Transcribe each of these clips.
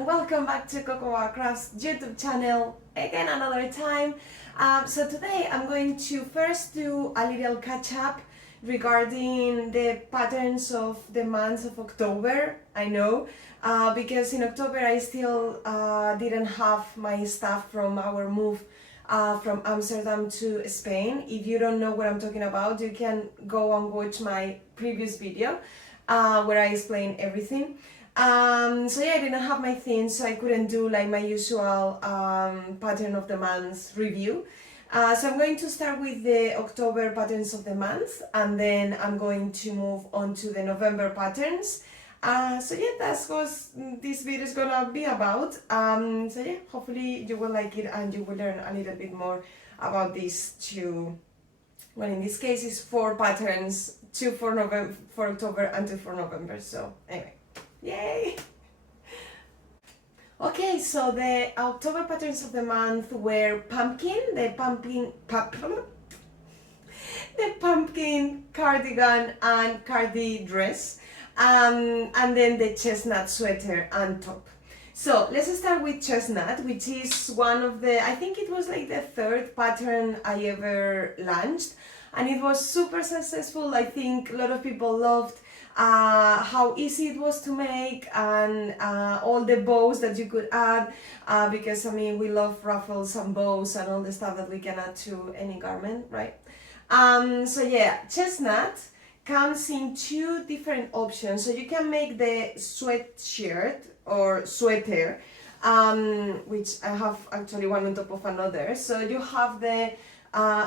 and welcome back to Cocoa Craft's YouTube channel again another time. So today I'm going to first do a little catch up regarding the patterns of the month of October. I know because in October I still didn't have my stuff from our move from Amsterdam to Spain. If you don't know what I'm talking about, you can go and watch my previous video where I explain everything. So yeah, I didn't have my things, so I couldn't do like my usual pattern of the month review. So I'm going to start with the October patterns of the month, and then I'm going to move on to the November patterns. So yeah, that's what this video is gonna be about. So yeah, hopefully you will like it and you will learn a little bit more about these two. Well, in this case, it's 4 patterns, 2 for November, for October, and 2 for November. So anyway, yay! Okay, so the October patterns of the month were pumpkin, the pumpkin cardigan and cardi dress, and then the chestnut sweater and top. So let's start with chestnut, which is one of the, I think it was like the 3rd pattern I ever launched, and it was super successful. I think a lot of people loved how easy it was to make, and all the bows that you could add, because I mean we love ruffles and bows and all the stuff that we can add to any garment, right? So yeah, chestnut comes in 2 different options. So you can make the sweatshirt or sweater, which I have actually one on top of another. So you have the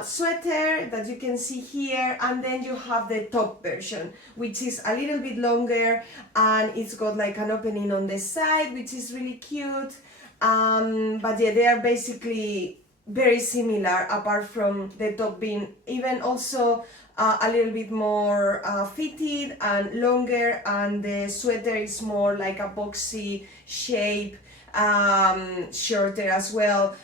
sweater that you can see here, and then you have the top version, which is a little bit longer, and it's got like an opening on the side, which is really cute. But yeah, they are basically very similar, apart from the top being even also a little bit more fitted and longer, and the sweater is more like a boxy shape, shorter as well,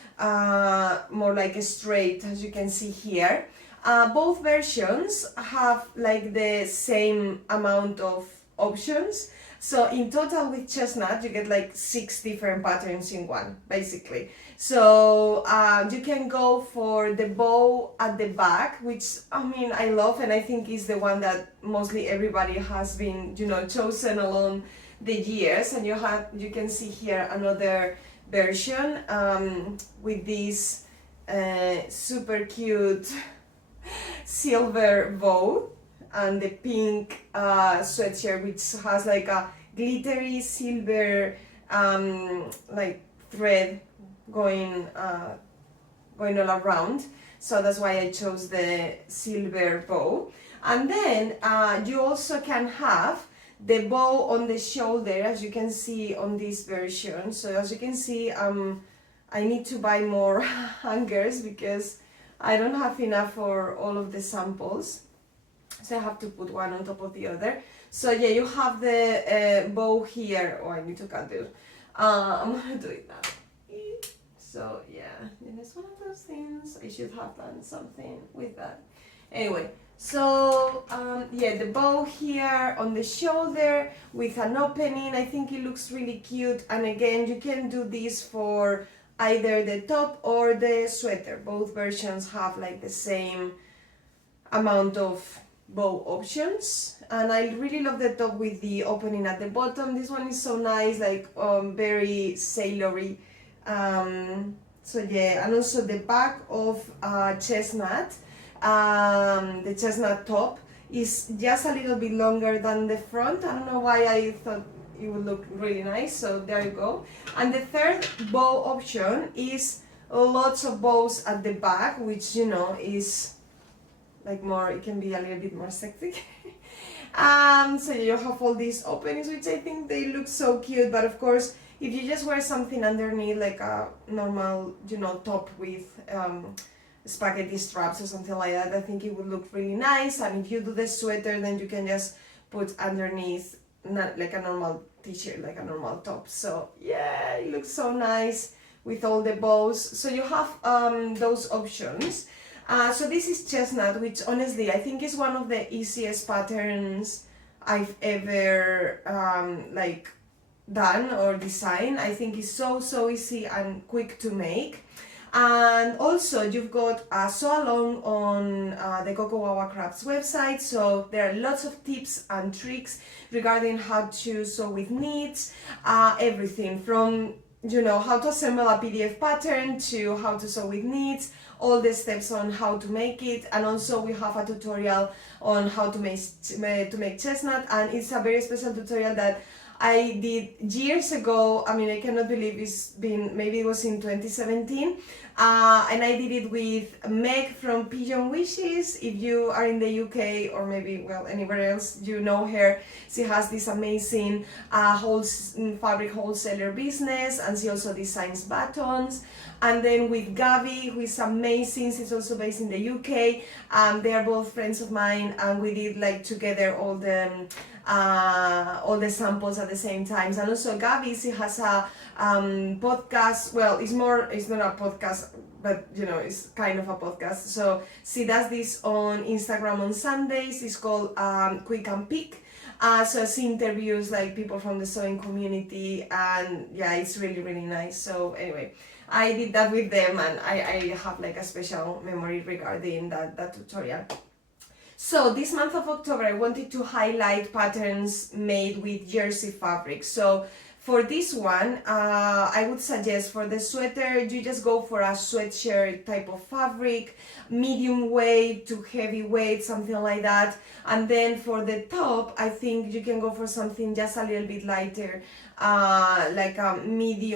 more like a straight, as you can see here. Both versions have like the same amount of options. So in total with chestnut you get like 6 different patterns in one, basically. So you can go for the bow at the back, which I mean I love, and I think is the one that mostly everybody has been, you know, chosen along the years. And you can see here another version with this super cute silver bow, and the pink sweatshirt, which has like a glittery silver like thread going all around. So that's why I chose the silver bow. And then you also can have the bow on the shoulder, as you can see on this version. So as you can see, I need to buy more hangers because I don't have enough for all of the samples. So I have to put one on top of the other. So yeah, you have the bow here. Oh, I need to cut it. I'm gonna do it now. So yeah, it's one of those things. I should have done something with that. Anyway, so yeah, the bow here on the shoulder with an opening. I think it looks really cute. And again, you can do this for either the top or the sweater. Both versions have like the same amount of bow options, and I really love the top with the opening at the bottom. This one is so nice, like very sailory. So yeah, and also the back of chestnut, the chestnut top is just a little bit longer than the front. I don't know why I thought it would look really nice, so there you go. And the 3rd bow option is lots of bows at the back, which, you know, is like more, it can be a little bit more sexy. So you have all these openings, which I think they look so cute. But of course, if you just wear something underneath, like a normal, you know, top with spaghetti straps or something like that, I think it would look really nice. And if you do the sweater, then you can just put underneath like a normal t-shirt, like a normal top. So yeah, it looks so nice with all the bows. So you have those options. So this is chestnut, which honestly I think is one of the easiest patterns I've ever like done or design. I think it's so easy and quick to make. And also you've got a sew along on the Coco Wawa Crafts website, so there are lots of tips and tricks regarding how to sew with knits, everything from how to assemble a PDF pattern to how to sew with knits, all the steps on how to make it, and also we have a tutorial on how to make chestnut, and it's a very special tutorial that I did years ago. I mean, I cannot believe it's been, maybe it was in 2017, and I did it with Meg from Pigeon Wishes. If you are in the UK or maybe, well, anywhere else, you know her. She has this amazing fabric wholesaler business, and she also designs buttons. And then with Gabi, who is amazing, she's also based in the UK. They are both friends of mine, and we did like together all the samples at the same time. And also Gabi, she has a podcast. Well, it's not a podcast, but it's kind of a podcast. So she does this on Instagram on Sundays. It's called Quick and Pick. So she interviews like people from the sewing community, and yeah, it's really nice. So anyway, I did that with them, and I have like a special memory regarding that tutorial. So this month of October, I wanted to highlight patterns made with jersey fabric. So for this one, I would suggest for the sweater, you just go for a sweatshirt type of fabric, medium weight to heavy weight, something like that. And then for the top, I think you can go for something just a little bit lighter, like a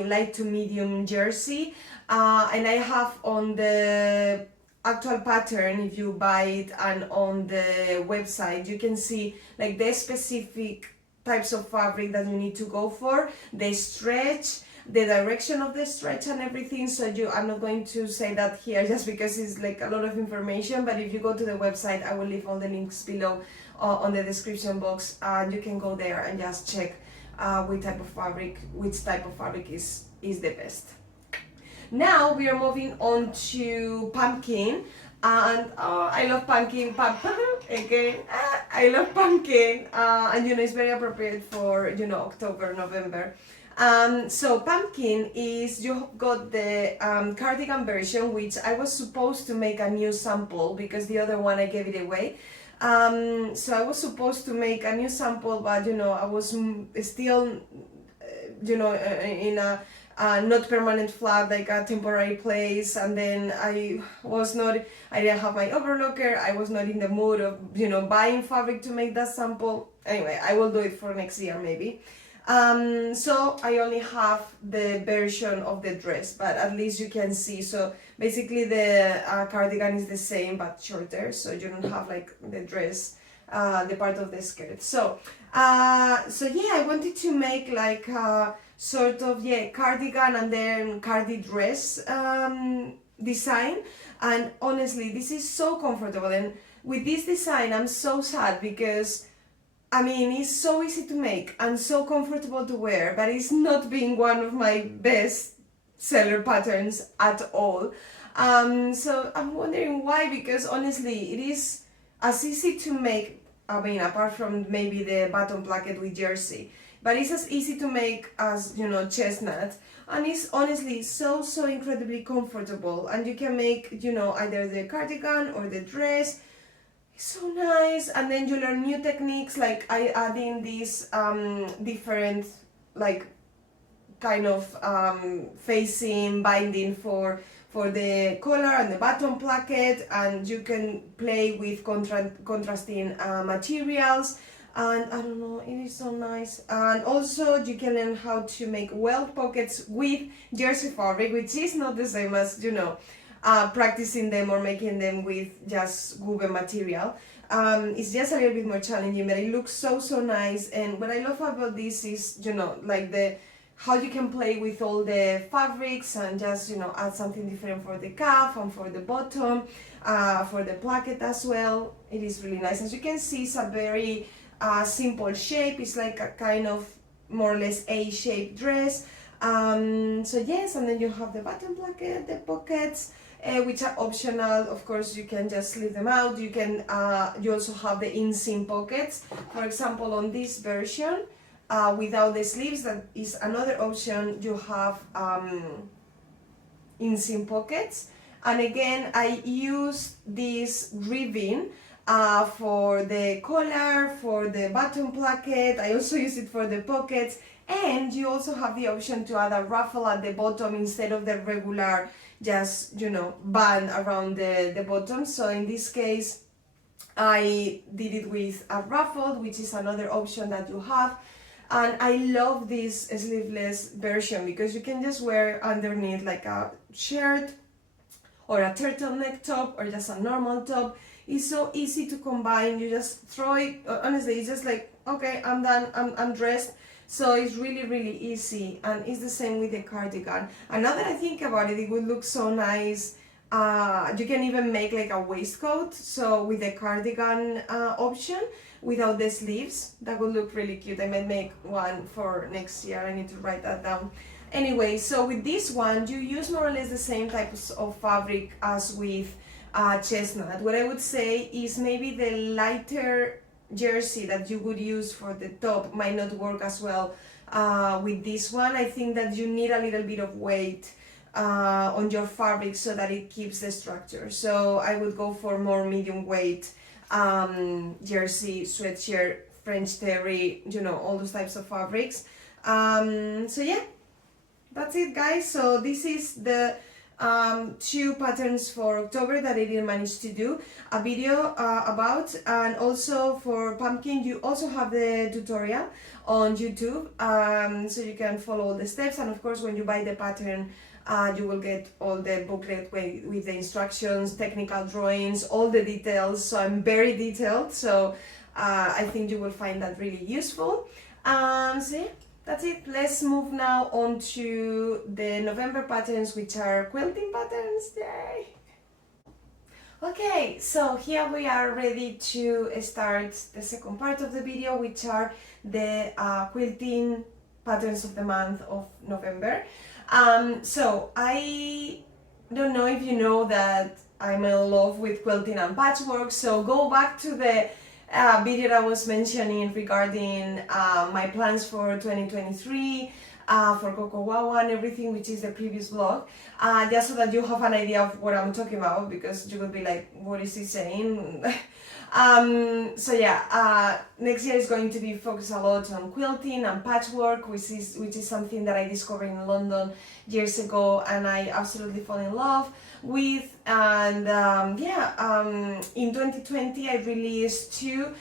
light to medium jersey. And I have on the actual pattern, if you buy it, and on the website you can see like the specific types of fabric that you need to go for, the stretch, the direction of the stretch and everything. So I'm not going to say that here just because it's like a lot of information, but if you go to the website, I will leave all the links below on the description box, and you can go there and just check which type of fabric is the best. Now we are moving on to pumpkin, and I love pumpkin. Again, I love pumpkin, and it's very appropriate for October, November. So pumpkin is, you've got the cardigan version, which I was supposed to make a new sample because the other one I gave it away. So I was supposed to make a new sample, but I was still in a not permanent flat, like a temporary place, and then I didn't have my overlocker. I was not in the mood of buying fabric to make that sample. Anyway, I will do it for next year maybe. So I only have the version of the dress, but at least you can see. So basically the cardigan is the same but shorter, so you don't have like the dress, the part of the skirt. So yeah, I wanted to make like sort of cardigan and then cardi dress design, and honestly this is so comfortable. And with this design I'm so sad because I mean it's so easy to make and so comfortable to wear, but it's not being one of my best seller patterns at all. So I'm wondering why, because honestly it is as easy to make, I mean apart from maybe the button placket with jersey, but it's as easy to make as chestnut, and it's honestly so incredibly comfortable. And you can make either the cardigan or the dress. It's so nice. And then you learn new techniques, like I add in these different like kind of facing binding for the collar and the button placket, and you can play with contrasting materials. And I don't know, it is so nice. And also you can learn how to make welt pockets with jersey fabric, which is not the same as practicing them or making them with just woven material. It's just a little bit more challenging, but it looks so nice. And what I love about this is like how you can play with all the fabrics and just add something different for the cuff and for the bottom, for the placket as well. It is really nice. As you can see, it's a very simple shape. It's like a kind of more or less A-shaped dress. So yes, and then you have the button placket, the pockets, which are optional. Of course, you can just leave them out. You can you also have the inseam pockets. For example, on this version, without the sleeves. That is another option. You have inseam pockets, and again I use this ribbon for the collar, for the button placket. I also use it for the pockets, and you also have the option to add a ruffle at the bottom instead of the regular just, you know, band around the bottom. So in this case I did it with a ruffle, which is another option that you have. And I love this sleeveless version because you can just wear underneath like a shirt or a turtleneck top or just a normal top. It's so easy to combine. You just throw it, honestly, it's just like, okay, I'm done, I'm dressed. So it's really, really easy, and it's the same with the cardigan. And now that I think about it, it would look so nice. You can even make like a waistcoat, so with the cardigan option without the sleeves, that would look really cute. I might make one for next year. I need to write that down. Anyway, so with this one, you use more or less the same types of fabric as with chestnut. What I would say is maybe the lighter jersey that you would use for the top might not work as well with this one. I think that you need a little bit of weight on your fabric so that it keeps the structure. So I would go for more medium weight jersey, sweatshirt, French terry, you know, all those types of fabrics. So yeah, that's it, guys. So this is the 2 patterns for October that I didn't manage to do a video about. And also for pumpkin, you also have the tutorial on YouTube, so you can follow all the steps. And of course, when you buy the pattern, you will get all the booklet with the instructions, technical drawings, all the details. So I'm very detailed, so I think you will find that really useful. So yeah, that's it. Let's move now on to the November patterns, which are quilting patterns. Yay! Okay, so here we are ready to start the second part of the video, which are the quilting patterns of the month of November. So I don't know if you know that I'm in love with quilting and patchwork, so go back to the video that I was mentioning regarding my plans for 2023 for Coco Wawa and everything, which is the previous vlog, just so that you have an idea of what I'm talking about, because you will be like, what is he saying? So yeah, next year is going to be focused a lot on quilting and patchwork, which is something that I discovered in London years ago, and I absolutely fall in love with. And in 2020 I released 2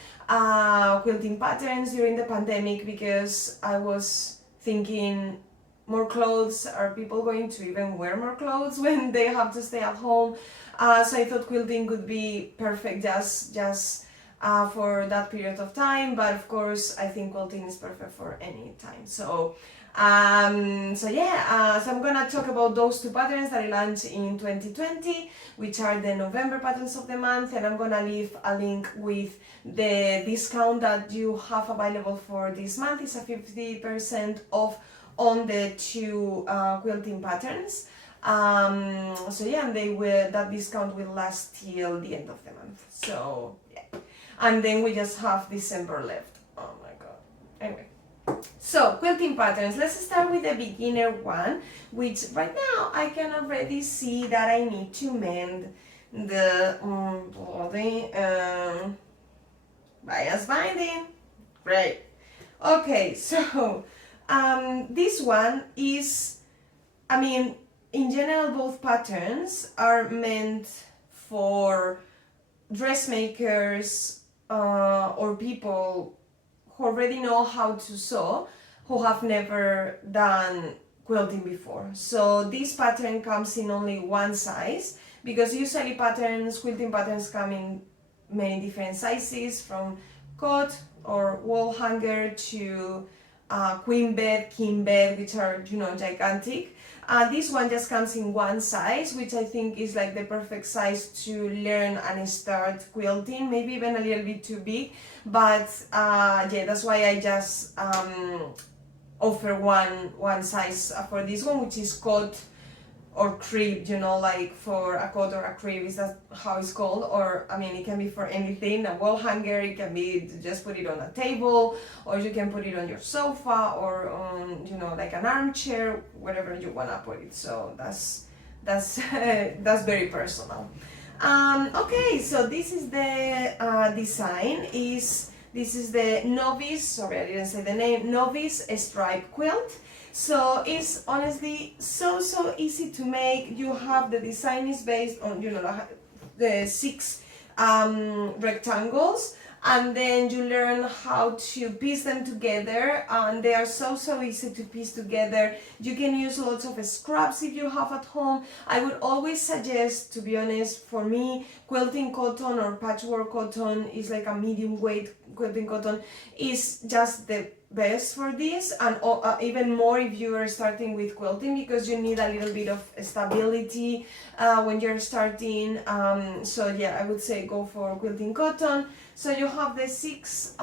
quilting patterns during the pandemic, because I was thinking, more clothes, are people going to even wear more clothes when they have to stay at home? So I thought quilting could be perfect just for that period of time, but of course I think quilting is perfect for any time. So so I'm gonna talk about those 2 patterns that I launched in 2020, which are the November patterns of the month, and I'm gonna leave a link with the discount that you have available for this month. It's a 50% off on the 2 quilting patterns. So yeah, and that discount will last till the end of the month. So yeah, and then we just have December left. Oh my god. Anyway, so quilting patterns. Let's start with the beginner one, which right now I can already see that I need to mend the bias binding. Great. Okay, so this one is, I mean, in general, both patterns are meant for dressmakers or people who already know how to sew, who have never done quilting before. So this pattern comes in only one size, because usually quilting patterns come in many different sizes, from cot or wall hanger to queen bed, king bed, which are, you know, gigantic. This one just comes in one size, which I think is like the perfect size to learn and start quilting, maybe even a little bit too big, but yeah, that's why I just offer one size for this one, which is cot or crib, you know, like for a cot or a crib, is that how it's called? Or I mean, it can be for anything. A wall hanger, it can be just put it on a table, or you can put it on your sofa, or on, you know, like an armchair, wherever you wanna put it. So that's that's very personal. Okay, so this is the design. This is the Novice, sorry I didn't say the name, Novice Stripe quilt. So it's honestly so easy to make. You have, the design is based on, you know, the 6 rectangles, and then you learn how to piece them together, and they are so easy to piece together. You can use lots of scraps if you have at home. I would always suggest, to be honest, for me, quilting cotton or patchwork cotton is like a medium weight. Quilting cotton is just the best for this, and even more if you are starting with quilting, because you need a little bit of stability when you're starting. So yeah, I would say go for quilting cotton. So you have the 6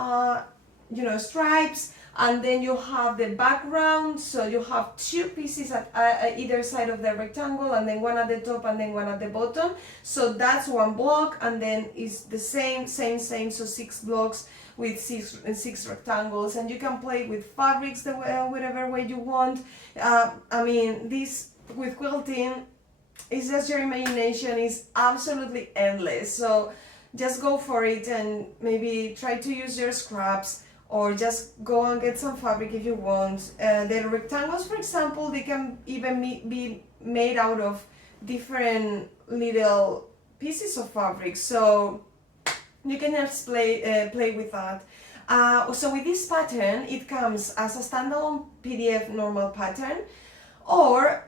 you know, stripes, and then you have the background. So you have 2 pieces at either side of the rectangle, and then one at the top and then one at the bottom. So that's one block, and then it's the same, so 6 blocks with 6 rectangles, and you can play with fabrics the way, whatever way you want. I mean, this with quilting, it's just your imagination is absolutely endless. So just go for it, and maybe try to use your scraps, or just go and get some fabric if you want. The rectangles, for example, they can even be made out of different little pieces of fabric, so you can just play with that. So with this pattern, it comes as a standalone PDF normal pattern, or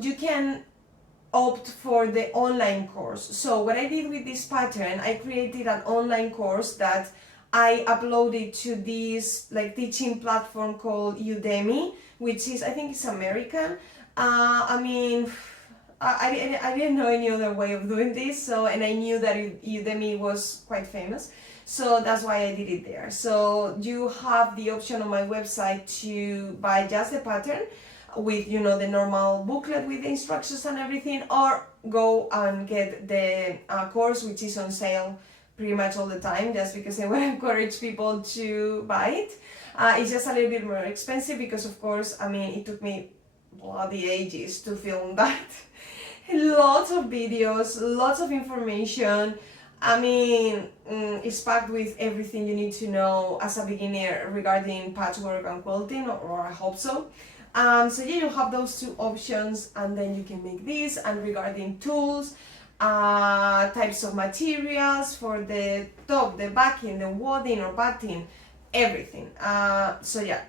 you can opt for the online course. So what I did with this pattern, I created an online course that I uploaded to this like teaching platform called Udemy, which is, I think it's American. I mean, I didn't know any other way of doing this, so, and I knew that Udemy was quite famous, so that's why I did it there. So you have the option on my website to buy just the pattern with, you know, the normal booklet with the instructions and everything, or go and get the course, which is on sale pretty much all the time, just because I want to encourage people to buy it. It's just a little bit more expensive because, of course, I mean, it took me bloody ages to film that. Lots of videos, lots of information. I mean, it's packed with everything you need to know as a beginner regarding patchwork and quilting, or I hope so. So yeah, you have those 2 options, and then you can make this. And regarding tools, types of materials for the top, the backing, the wadding or batting, everything. So yeah,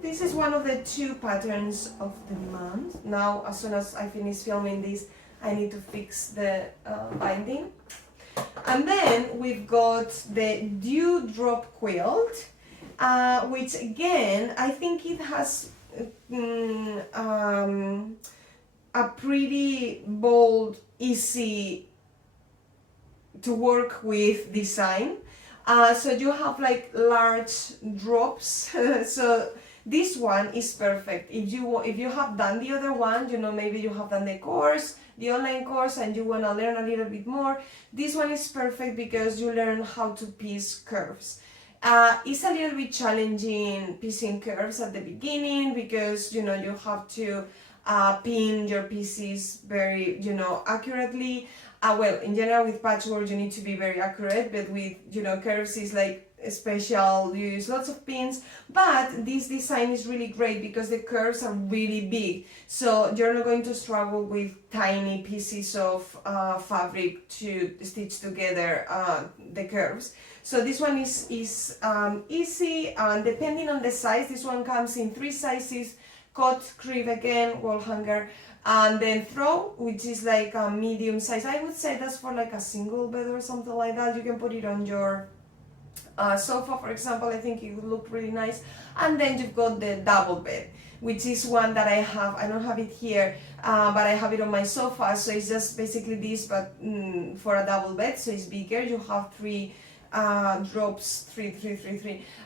this is one of the 2 patterns of the month. Now, as soon as I finish filming this, I need to fix the binding. And then we've got the Dewdrop quilt, which again, I think it has a pretty bold, easy to work with design. So you have like large drops. So this one is perfect if you have done the other one, you know, maybe you have done the course, the online course, and you want to learn a little bit more. This one is perfect because you learn how to piece curves. It's a little bit challenging piecing curves at the beginning, because, you know, you have to pin your pieces very, you know, accurately. Well, in general with patchwork you need to be very accurate, but with, you know, curves is like special, you use lots of pins. But this design is really great because the curves are really big, so you're not going to struggle with tiny pieces of fabric to stitch together the curves. So this one is easy, and depending on the size, this one comes in 3 sizes: cot, crib again, wall hanger, and then throw, which is like a medium size. I would say that's for like a single bed or something like that. You can put it on your sofa, for example. I think it would look really nice. And then you've got the double bed, which is one that I have. I don't have it here, but I have it on my sofa. So it's just basically this, but for a double bed, so it's bigger. You have 3 drops, three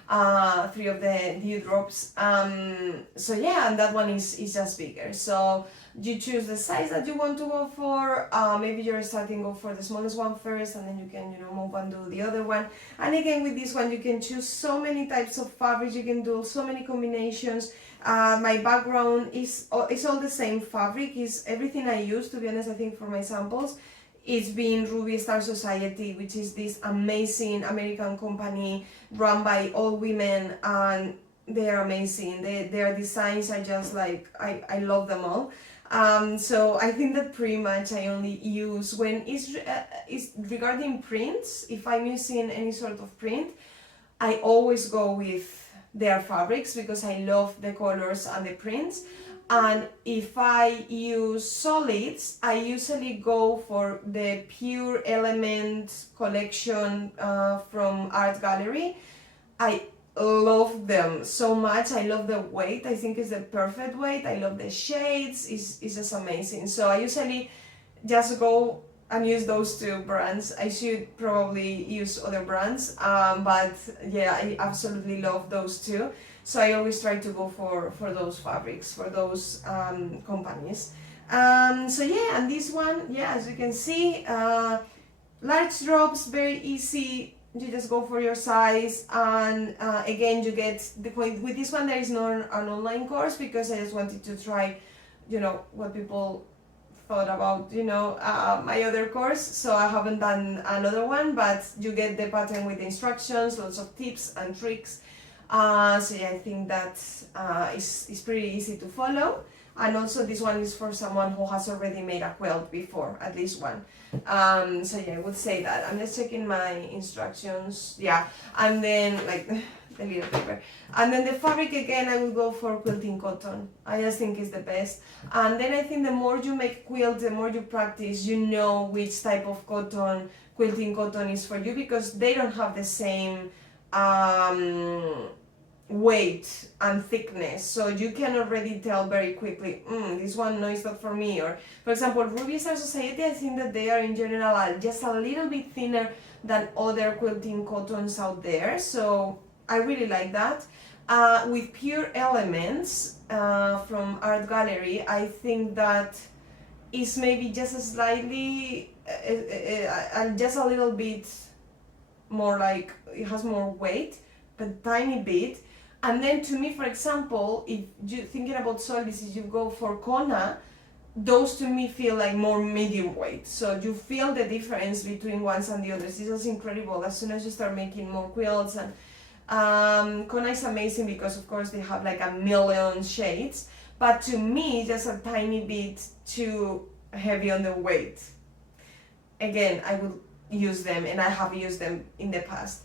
of the dewdrops. So yeah, and that one is just bigger. So you choose the size that you want to go for. Maybe you're starting go for the smallest one first, and then you can move on to the other one. And again, with this one you can choose so many types of fabrics. You can do so many combinations. My background is all the same fabric. Is everything I use, to be honest. I think for my samples, it's been Ruby Star Society, which is this amazing American company run by all women, and they are amazing. Their designs are just like, I love them all. So I think that pretty much I only use when it's regarding prints. If I'm using any sort of print, I always go with their fabrics because I love the colors and the prints. And if I use solids, I usually go for the Pure Element collection from Art Gallery. I love them so much. I love the weight. I think it's the perfect weight. I love the shades. It's just amazing. So I usually just go and use those two brands. I should probably use other brands, but yeah, I absolutely love those two. So I always try to go for those fabrics, for those companies. So yeah, and this one, yeah, as you can see, large drops, very easy. You just go for your size, and again, you get the point. With this one, there is not an online course because I just wanted to try, what people thought about, my other course. So I haven't done another one, but you get the pattern with the instructions, lots of tips and tricks. So yeah, I think that is pretty easy to follow. And also this one is for someone who has already made a quilt before, at least one. So yeah, I would say that. I'm just checking my instructions. Yeah, and then like the little paper. And then the fabric, again, I will go for quilting cotton. I just think it's the best. And then I think the more you make quilts, the more you practice, you know which type of cotton, quilting cotton is for you, because they don't have the same weight and thickness, so you can already tell very quickly, this one no, is not for me. Or for example, Ruby Star Society, I think that they are in general just a little bit thinner than other quilting cottons out there, so I really like that. With Pure Elements from Art Gallery, I think that is maybe just a slightly just a little bit more, like it has more weight, but tiny bit. And then to me, for example, if you're thinking about solids, if you go for Kona, those to me feel like more medium weight. So you feel the difference between ones and the others. This is incredible. As soon as you start making more quilts, and Kona is amazing because of course they have like a million shades, but to me, just a tiny bit too heavy on the weight. Again, I would use them, and I have used them in the past.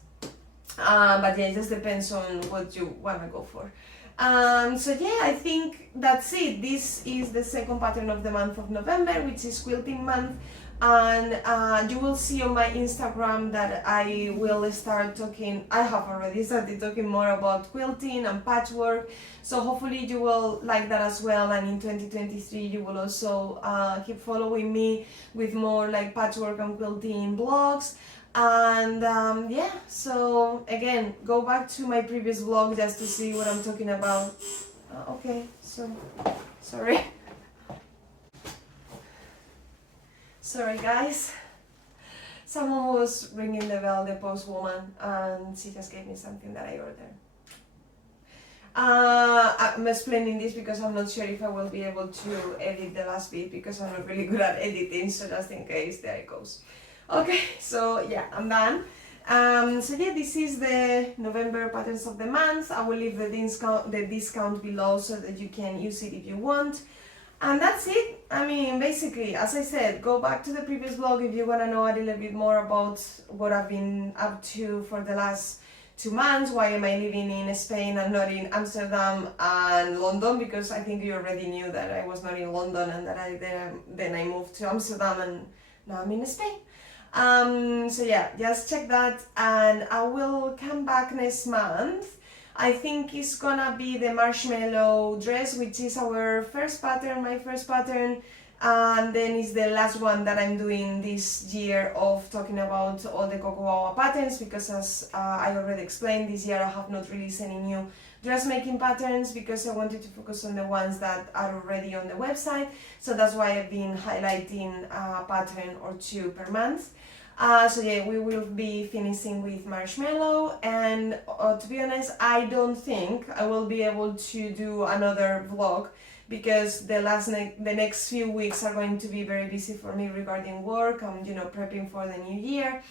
But yeah, it just depends on what you want to go for. So yeah, I think that's it. This is the second pattern of the month of November, which is quilting month. And you will see on my Instagram that I will start talking, I have already started talking more about quilting and patchwork. So hopefully you will like that as well. And in 2023, you will also keep following me with more like patchwork and quilting blogs. And yeah, so again, go back to my previous vlog just to see what I'm talking about. Okay, so sorry guys, someone was ringing the bell, the postwoman, and she just gave me something that I ordered. I'm explaining this because I'm not sure if I will be able to edit the last bit, because I'm not really good at editing, so just in case, there it goes. Okay, so yeah, I'm done. So yeah, this is the November patterns of the month. I will leave the discount below so that you can use it if you want. And that's it. I mean, basically, as I said, go back to the previous vlog if you want to know a little bit more about what I've been up to for the last 2 months. Why am I living in Spain and not in Amsterdam and London? Because I think you already knew that I was not in London, and that then I moved to Amsterdam, and now I'm in Spain. So yeah, just check that, and I will come back next month. I think it's gonna be the marshmallow dress, which is our first pattern, my first pattern. And then is the last one that I'm doing this year of talking about all the Cocoa patterns, because as I already explained, this year I have not released any new dressmaking patterns because I wanted to focus on the ones that are already on the website. So that's why I've been highlighting a pattern or two per month. So yeah, we will be finishing with Marshmallow, and to be honest, I don't think I will be able to do another vlog because the next few weeks are going to be very busy for me regarding work. I'm prepping for the new year,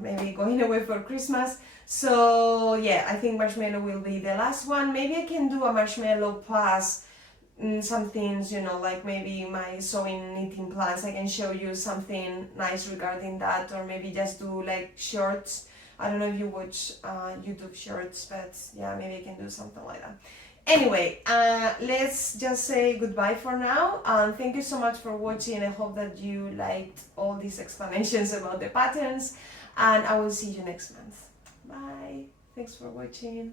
maybe going away for Christmas. So yeah, I think Marshmallow will be the last one. Maybe I can do a Marshmallow plus some things, like maybe my sewing knitting plans. I can show you something nice regarding that, or maybe just do like shorts. I don't know if you watch YouTube shorts, but yeah, maybe I can do something like that. Anyway, let's just say goodbye for now, and thank you so much for watching. I hope that you liked all these explanations about the patterns, and I will see you next month. Bye. Thanks for watching.